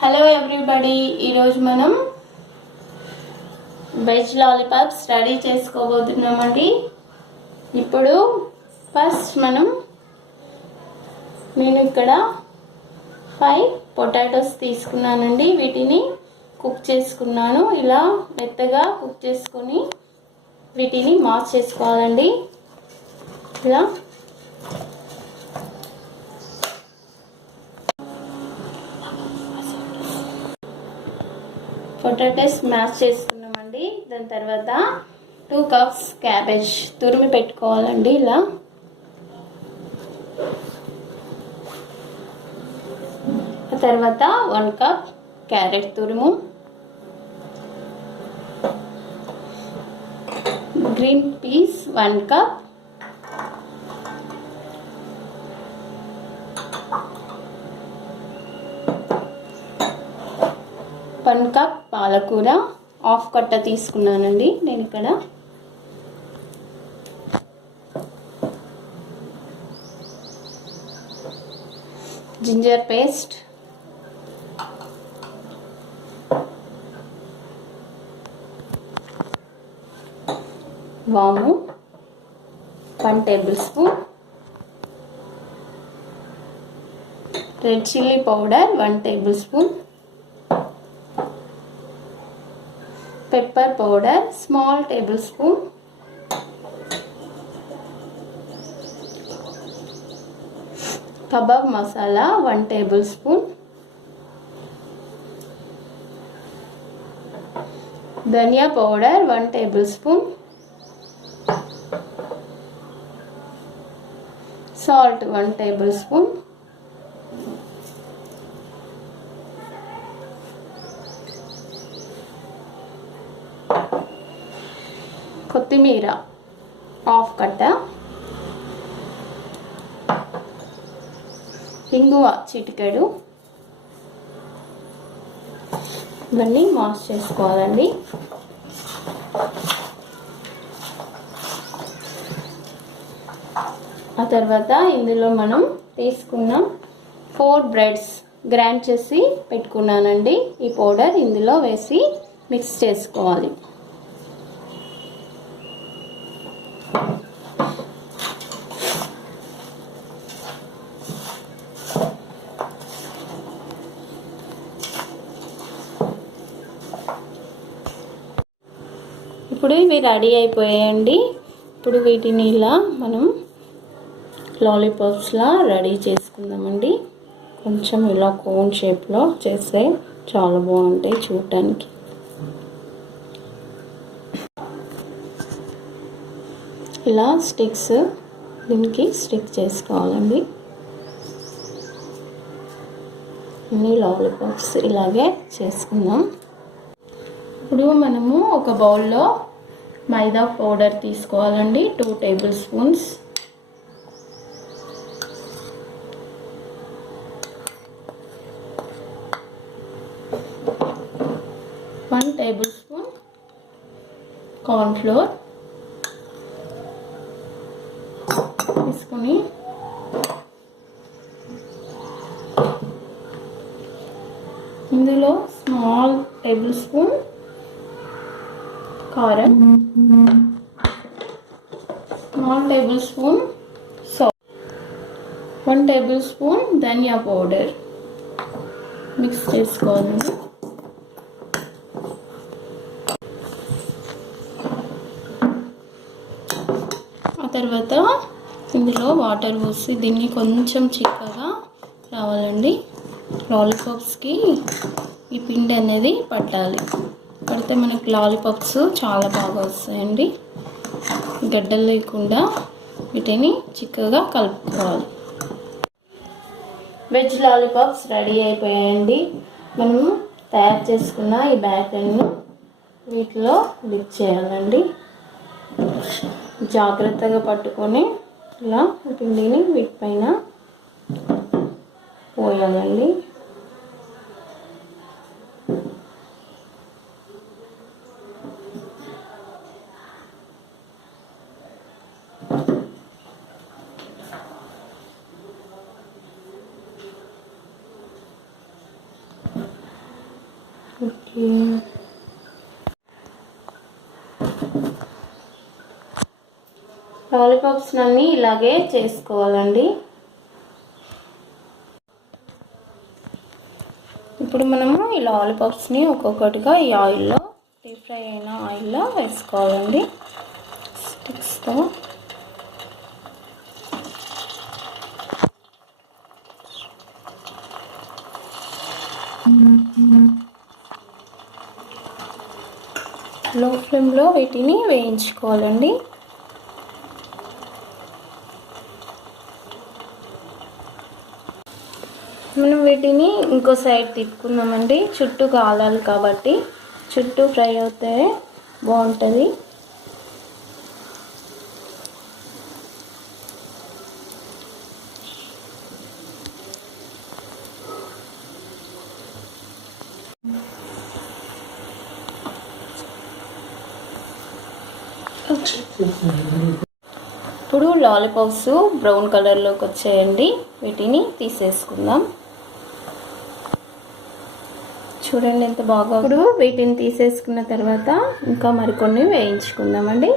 Hello everybody, ఈరోజు మనం veg lollipops ready చేసుకోబోతున్నామండి. ఇప్పుడు ఫస్ట్ నేను ఇక్కడ 5 పొటాటోస్ తీసుకున్నానండి. వీటిని కుక్ చేసుకున్నాను. ఇలా మెత్తగా కుక్ చేసుకొని వీటిని మాష్ చేసుకోవాలండి. ఇలా పొటాటోస్ మ్యాష్ చేసుకున్నామండి. దాని తర్వాత 2 కప్స్ క్యాబేజ్ తురిమి పెట్టుకోవాలండి. ఇలా తర్వాత 1 కప్ క్యారెట్ తురుము, green peas 1 cup, one cup పాలకూర హాఫ్ కట్ట తీసుకున్నానండి నేను ఇక్కడ. జింజర్ పేస్ట్, వాము 1 tablespoon, red chilli powder 1 tablespoon, pepper powder small tablespoon, kebab masala 1 tablespoon, ధనియా powder 1 tablespoon, salt 1 tablespoon, కొత్తిమీర హాఫ్ కట్ట, ఇంగువ చిటికెడు. ఇవన్నీ మాష్ చేసుకోవాలండి. ఆ తర్వాత ఇందులో మనం తీసుకున్న 4 బ్రెడ్స్ గ్రైండ్ చేసి పెట్టుకున్నానండి. ఈ పౌడర్ ఇందులో వేసి మిక్స్ చేసుకోవాలి. ఇప్పుడు ఇవి రెడీ అయిపోయాయండి. ఇప్పుడు వీటిని ఇలా మనం లాలీపాప్స్లా రెడీ చేసుకుందామండి. కొంచెం ఇలా కోన్ షేప్లో చేస్తే చాలా బాగుంటాయి చూడటానికి. ఇలా స్టిక్స్ దీనికి స్టిక్ చేసుకోవాలండి. అన్ని లాలీపాప్స్ ఇలాగే చేసుకుందాం. ఇప్పుడు మనము ఒక బౌల్లో మైదా పౌడర్ తీసుకోవాలండి. 2 tablespoons, one tablespoon corn flour తీసుకొని ఇందులో స్మాల్ టేబుల్ స్పూన్ కారం, small tablespoon salt, 1 tablespoon ధనియా పౌడర్ మిక్స్ చేసుకోవాలండి. ఆ తర్వాత ఇందులో వాటర్ పోసి దీన్ని కొంచెం చిక్కగా రావాలండి. లాలీపాప్స్కి ఈ పిండి అనేది పట్టాలి. పడితే మనకి లాలీపాప్స్ చాలా బాగా వస్తాయండి. గడ్డలు లేకుండా వీటిని చిక్కగా కలుపుకోవాలి. వెజ్ లాలీపాప్స్ రెడీ అయిపోయాయండి. మనము తయారు చేసుకున్న ఈ బ్యాటర్ని వీటిలో డిప్ చేయాలండి. జాగ్రత్తగా పట్టుకొని ఇలా పిండిని వీటిపైన పోయాలండి. లాలీపాప్స్ అన్నీ ఇలాగే చేసుకోవాలండి. ఇప్పుడు మనము ఈ లాలీపాప్స్ని ఒక్కొక్కటిగా ఈ ఆయిల్లో, డీప్ ఫ్రై అయిన ఆయిల్లో వేసుకోవాలండి స్టిక్స్తో. లో ఫ్లేమ్లో వీటిని వేయించుకోవాలండి. మనం వీటిని ఇంకో సైడ్ తిప్పుకుందామండి. చుట్టూ కాలాలి కాబట్టి చుట్టూ ఫ్రై అవుతే బాగుంటుంది. ఇప్పుడు లాలీపాప్స్ బ్రౌన్ కలర్లోకి వచ్చాయండి. వీటిని తీసేసుకుందాం. చూడండి ఎంత బాగా. ఇప్పుడు వీటిని తీసేసుకున్న తర్వాత ఇంకా మరికొన్ని వేయించుకుందామండి.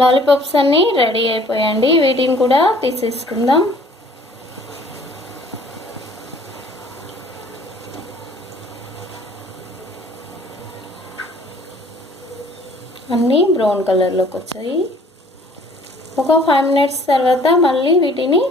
లాలీపాప్స్ అన్నీ రెడీ అయిపోయాయండి. వీటిని కూడా తీసేసుకుందాం. అన్నీ బ్రౌన్ కలర్లోకి వచ్చాయి. ఒక 5 మినిట్స్ తర్వాత మళ్ళీ వీటిని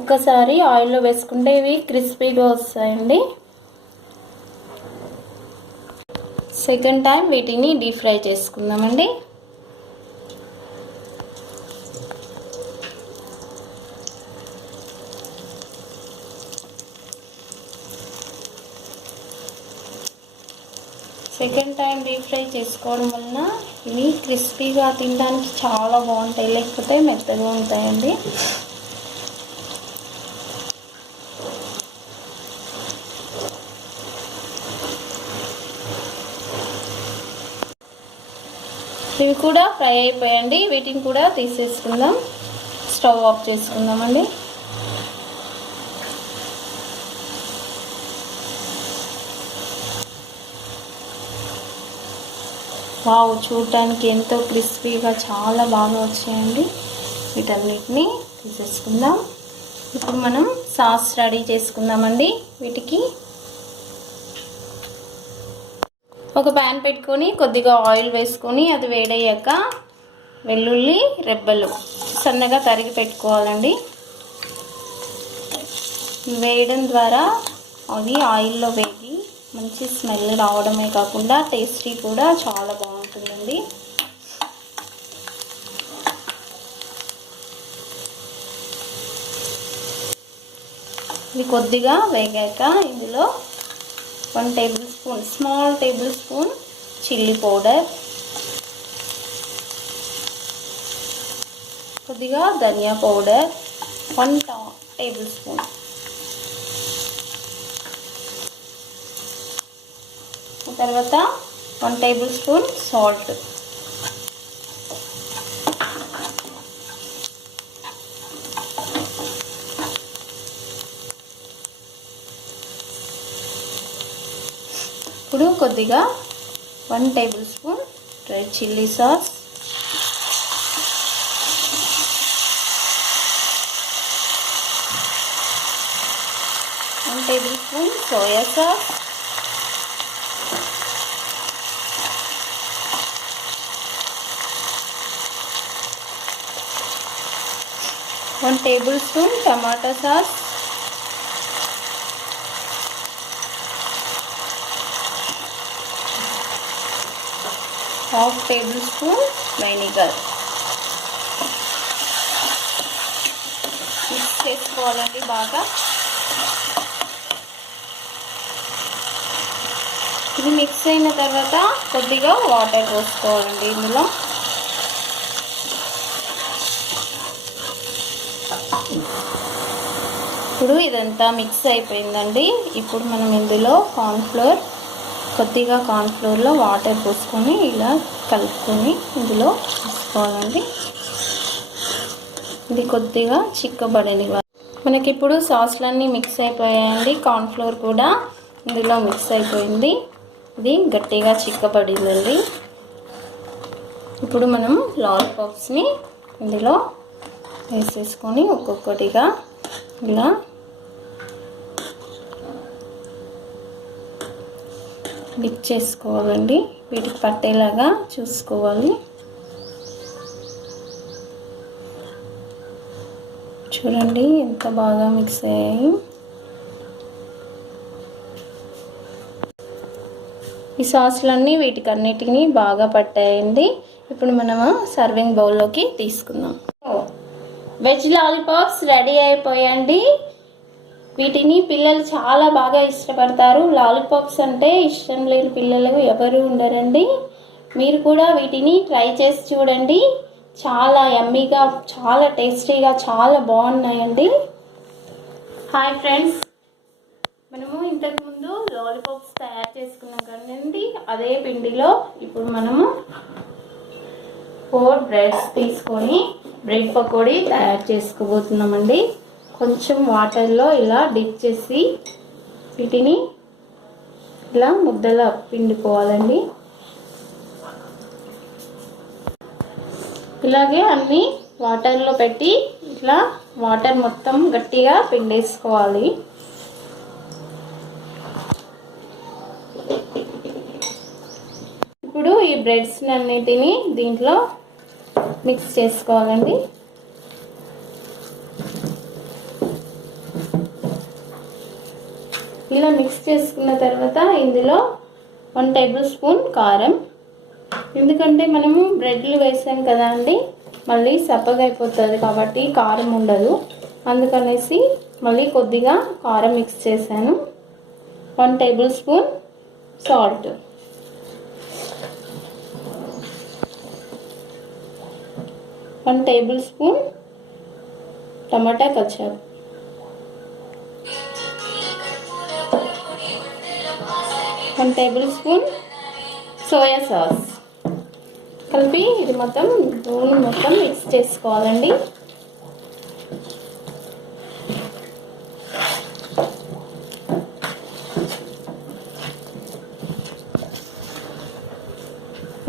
ఒక్కసారి ఆయిల్లో వేసుకుంటే ఇవి క్రిస్పీగా వస్తాయండి. సెకండ్ టైం వీటిని డీప్ ఫ్రై చేసుకుందామండి. సెకండ్ టైం డీప్ ఫ్రై చేసుకోవడం వలన ఇవి క్రిస్పీగా తినడానికి చాలా బాగుంటాయి, లేకపోతే మెత్తగా ఉంటాయండి. ఇవి కూడా ఫ్రై అయిపోయాయండి. వీటిని కూడా తీసేసుకుందాం. స్టవ్ ఆఫ్ చేసుకుందామండి. వావ్, చూడటానికి ఎంతో క్రిస్పీగా చాలా బాగా వచ్చాయండి. వీటన్నిటిని తీసేసుకుందాం. ఇప్పుడు మనం సాస్ రెడీ చేసుకుందామండి. వీటికి ఒక ప్యాన్ పెట్టుకొని కొద్దిగా ఆయిల్ వేసుకొని అది వేడయ్యాక వెల్లుల్లి రెబ్బలు సన్నగా తరిగి పెట్టుకోవాలండి. వేయడం ద్వారా అవి ఆయిల్లో వేగి మంచి స్మెల్ రావడమే కాకుండా టేస్టీ కూడా చాలా బాగుంటుందండి. ఇది కొద్దిగా వేగాక ఇందులో 1 table spoon, small table spoon chilli powder, కొద్దిగా ధనియా పౌడర్ 1 టేబుల్ స్పూన్, తర్వాత 1 టేబుల్ స్పూన్ సాల్ట్, ఇప్పుడు కొద్దిగా 1 tablespoon red chilli sauce, table spoon soya sauce, 1 tablespoon టమాటా sauce, 1/2 table spoon vinegar. Mix చేసుకున్న కలుపుకోవాలండి బాగా. ఇది మిక్స్ అయిన తర్వాత కొద్దిగా వాటర్ పోసుకోవాలండి ఇందులో. ఇప్పుడు ఇదంతా మిక్స్ అయిపోయిందండి. ఇప్పుడు మనం ఇందులో కొద్దిగా కార్న్ఫ్లోర్లో వాటర్ పోసుకొని ఇలా కలుపుకొని ఇందులో వేసుకోవాలండి. ఇది కొద్దిగా చిక్కబడనివ్వాలి. మనకి ఇప్పుడు సాస్లన్నీ మిక్స్ అయిపోయాయండి. కార్న్ఫ్లోర్ కూడా ఇందులో మిక్స్ అయిపోయింది. ఇది గట్టిగా చిక్కబడిందండి. ఇప్పుడు మనం లాలీపాప్స్ని ఇందులో వేసేసుకొని ఒక్కొక్కటిగా ఇలా డిప్ చేసుకోవాలండి. వీటికి పట్టేలాగా చూసుకోవాలి. చూడండి ఎంత బాగా మిక్స్ అయ్యాయి. ఈ సాసులన్నీ వీటికన్నిటిని బాగా పట్టాయండి. ఇప్పుడు మనము సర్వింగ్ బౌల్లోకి తీసుకుందాం. వెజ్ లాలీపాప్స్ రెడీ అయిపోయాయండి. వీటిని పిల్లలు చాలా బాగా ఇష్టపడతారు. లాలీపాప్స్ అంటే ఇష్టం లేని పిల్లలు ఎవరు ఉండరండి. మీరు కూడా వీటిని ట్రై చేసి చూడండి. చాలా యమ్మీగా, చాలా టేస్టీగా, చాలా బాగున్నాయండి. హాయ్ ఫ్రెండ్స్, మనము ఇంతకుముందు లాలీపాప్స్ తయారు చేసుకున్నాం కదండి. అదే పిండిలో ఇప్పుడు మనము 4 బ్రెడ్స్ తీసుకొని బ్రెడ్ పకోడీ తయారు చేసుకోబోతున్నామండి. కొంచెం వాటర్లో ఇలా డిప్ చేసి వీటిని ఇలా ముద్దలా పిండుకోవాలండి. ఇలాగే అన్నీ వాటర్లో పెట్టి ఇట్లా వాటర్ మొత్తం గట్టిగా పిండేసుకోవాలి. ఇప్పుడు ఈ బ్రెడ్స్ అన్నిటిని దీంట్లో మిక్స్ చేసుకోవాలండి. ఇలా మిక్స్ చేసుకున్న తర్వాత ఇందులో 1 టేబుల్ స్పూన్ కారం, ఎందుకంటే మనము బ్రెడ్లు వేసాం కదా అండి, మళ్ళీ సప్పగా అయిపోతుంది కాబట్టి కారం ఉండదు. అందుకనేసి మళ్ళీ కొద్దిగా కారం మిక్స్ చేశాను. 1 tablespoon salt, 1 tablespoon tomato ketchup, 1 tablespoon soya sauce కలిపి ఇది మొత్తం మిక్స్ చేసుకోవాలండి.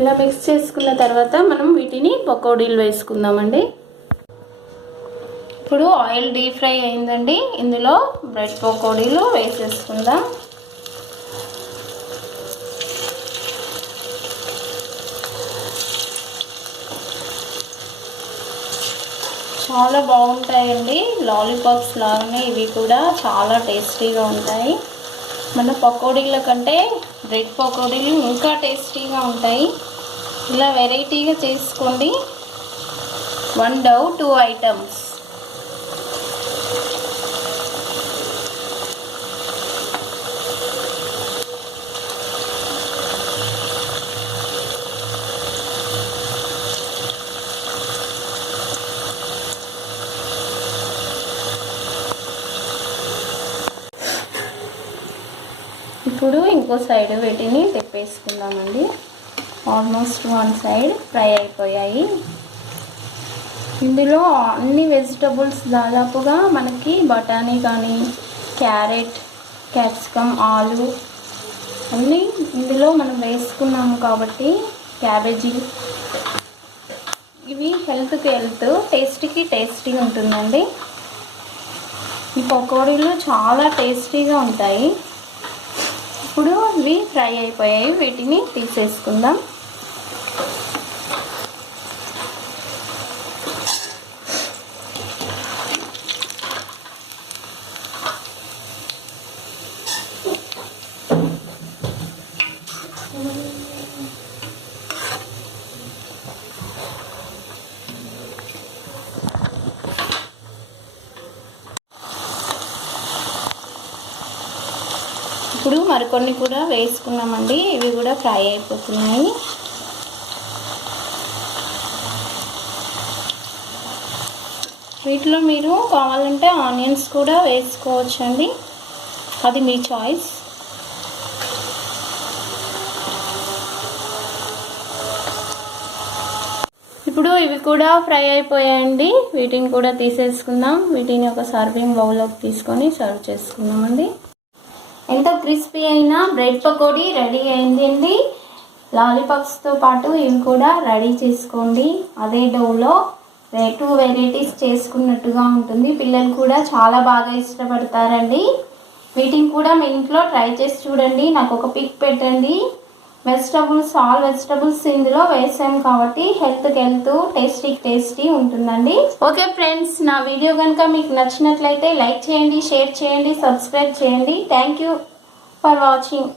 ఇలా మిక్స్ చేసుకున్న తర్వాత మనం వీటిని పకోడీలు వేసుకుందామండి. ఇప్పుడు ఆయిల్ డీప్ ఫ్రై అయిందండి. ఇందులో బ్రెడ్ పకోడీలు వేసేసుకుందాం. చాలా బాగుంటాయండి. లాలీపాప్స్ లాగానే ఇవి కూడా చాలా టేస్టీగా ఉంటాయి. మన పకోడీల కంటే బ్రెడ్ పకోడీలు ఇంకా టేస్టీగా ఉంటాయి. ఇలా వెరైటీగా చేసుకోండి. 1 డవ్ 2 ఐటమ్స్. ఇప్పుడు ఇంకో సైడ్ వీటిని తిప్పేసుకుందామండి. ఆల్మోస్ట్ 1 సైడ్ ఫ్రై అయిపోయాయి. ఇందులో అన్ని వెజిటబుల్స్ దాదాపుగా మనకి బఠానీ కానీ, క్యారెట్, క్యాప్సికమ్, ఆలు అన్నీ ఇందులో మనం వేసుకున్నాము కాబట్టి, క్యాబేజీ, ఇవి హెల్త్కి టేస్టీగా ఉంటుందండి. ఈ పకోడీలు చాలా టేస్టీగా ఉంటాయి. ఇప్పుడు ఇవి ఫ్రై అయిపోయాయి. వీటిని తీసేసుకుందాం. ఇప్పుడు మరికొన్ని కూడా వేసుకున్నామండి. ఇవి కూడా ఫ్రై అయిపోతున్నాయి. వీటిలో మీరు కావాలంటే ఆనియన్స్ కూడా వేసుకోవచ్చండి, అది మీ చాయిస్. ఇప్పుడు ఇవి కూడా ఫ్రై అయిపోయాయండి. వీటిని కూడా తీసేసుకుందాం. వీటిని ఒక సర్వింగ్ బౌల్లోకి తీసుకొని సర్వ్ చేసుకుందామండి. ఎంతో క్రిస్పీ అయిన బ్రెడ్ పకోడీ రెడీ అయిందండి. లాలీపాప్స్తో పాటు ఇవి కూడా రెడీ చేసుకోండి. అదే డోలో 2 వెరైటీస్ చేసుకున్నట్టుగా ఉంటుంది. పిల్లలు కూడా చాలా బాగా ఇష్టపడతారండి. వీటిని కూడా మీ ఇంట్లో ట్రై చేసి చూడండి. నాకు ఒక పిక్ పెట్టండి. వెజిటబుల్స్, ఆల్ వెజిటబుల్స్ ఇందులో వేసాం కాబట్టి హెల్త్ టేస్టీ ఉంటుందండి. ఓకే ఫ్రెండ్స్, నా వీడియో కనుక మీకు నచ్చినట్లయితే లైక్ చేయండి, షేర్ చేయండి, సబ్స్క్రైబ్ చేయండి. Thank you for watching.